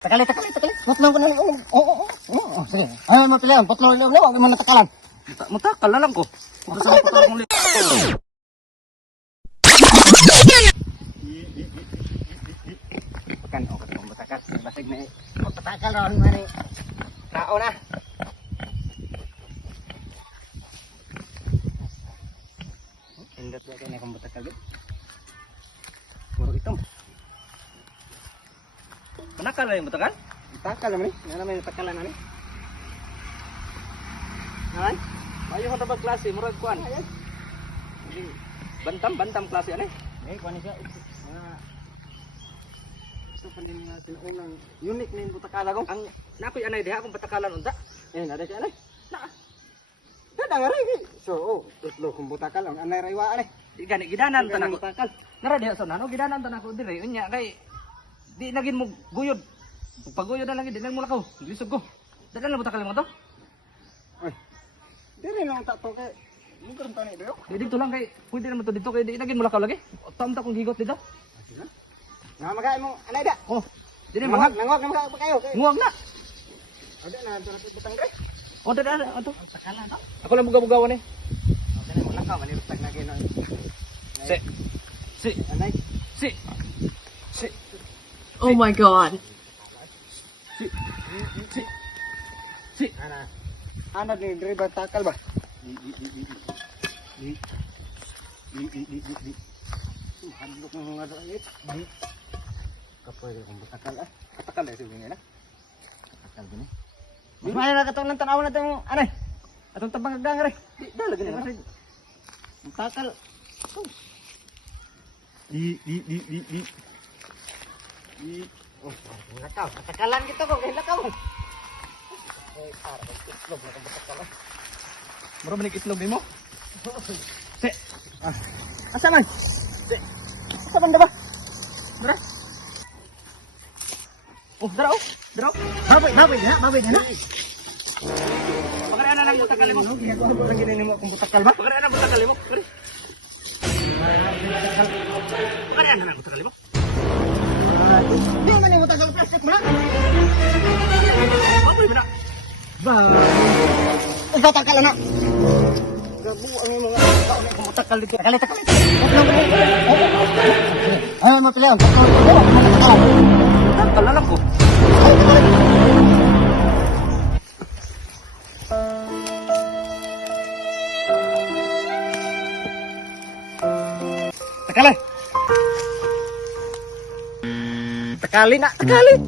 Takali. Putlong ko na lang. Oo. Sige. Ayaw mo pilihan. Putlong na lang. Huwag mo natakalan. Matakal na lang ko. Gusto sa putol kong liit. Pakan ako kung matakal. Basig na eh. Matakal ron man eh. Tao na. Indot ba kayo na kung matakal eh. Puro itong. Manakal na yung matakal? Takal naman eh. Nga naman yung takalan naman eh. Naman? Mayo ko tabag klase, murag kuan. Ayan. Bantam klase ano eh. Eh, kuha niya siya. Mga... Gusto pa din nga unang unique na yung butakala ko. Ang nakoy anay diha akong patakalan unta. Eh, nada siya anay. Nada nga rin eh. So, tutlo kong butakal. Ang anay raywaan eh. Di gani gidanan Ang tanan ganang ko. butakal. Nara diha sa nano gidanan tanan ko dire unya kay di nagin mo guyod. Paguyod na lang di nang mulakaw. Lisod ko. Dagan na butakal mo to. Ay, di rin lang tato kay... Mungkin rin tani dito. Di dito lang kay pwede naman to dito kay di nagin mulakaw lagi. Tamta kong higot dito. Nga magkain mo anay da. Oh. Di na mahag. Nangwag na ba kayo? Nguwag na. Ada na ito na butang kay. O dada ato. Takalan to. Ako lang bugaw-bugawan eh. Okay na mulakaw. Manirutag na gano'n. Si. Anay. Si. Oh my god. Si. Ana ni driver takal ba? Handok ng mga doon. Kapoy kong butakal ah. Katakal na ito na. Katakal din eh. Di ba na katong ng tanaw na itong anay? Atong tabang agang rin. Di lagi na kasi. Butakal. Oh, lakaw. Katakalan kita ko kay lakaw. Eh, para islog na kong butakal ah. Mura manig islog nimo. Si. Asa man? Asa man ba? Dara. Oh, dara oh. Dara. Baboy na. Pagare ana nang butakal mo. Ginagawa ko lagi nimo akong butakal ba? Pagare ana butakal mo. Pagare. Pagare ana nang butakal mo. Di man yung butakal plastic mo na. Amoy mo na. Ba. Ikaw takal na. Gabu ang mga akong butakal dito. Takal. Ay, mo pilihan. Takal na lang ko. Takali na, takali.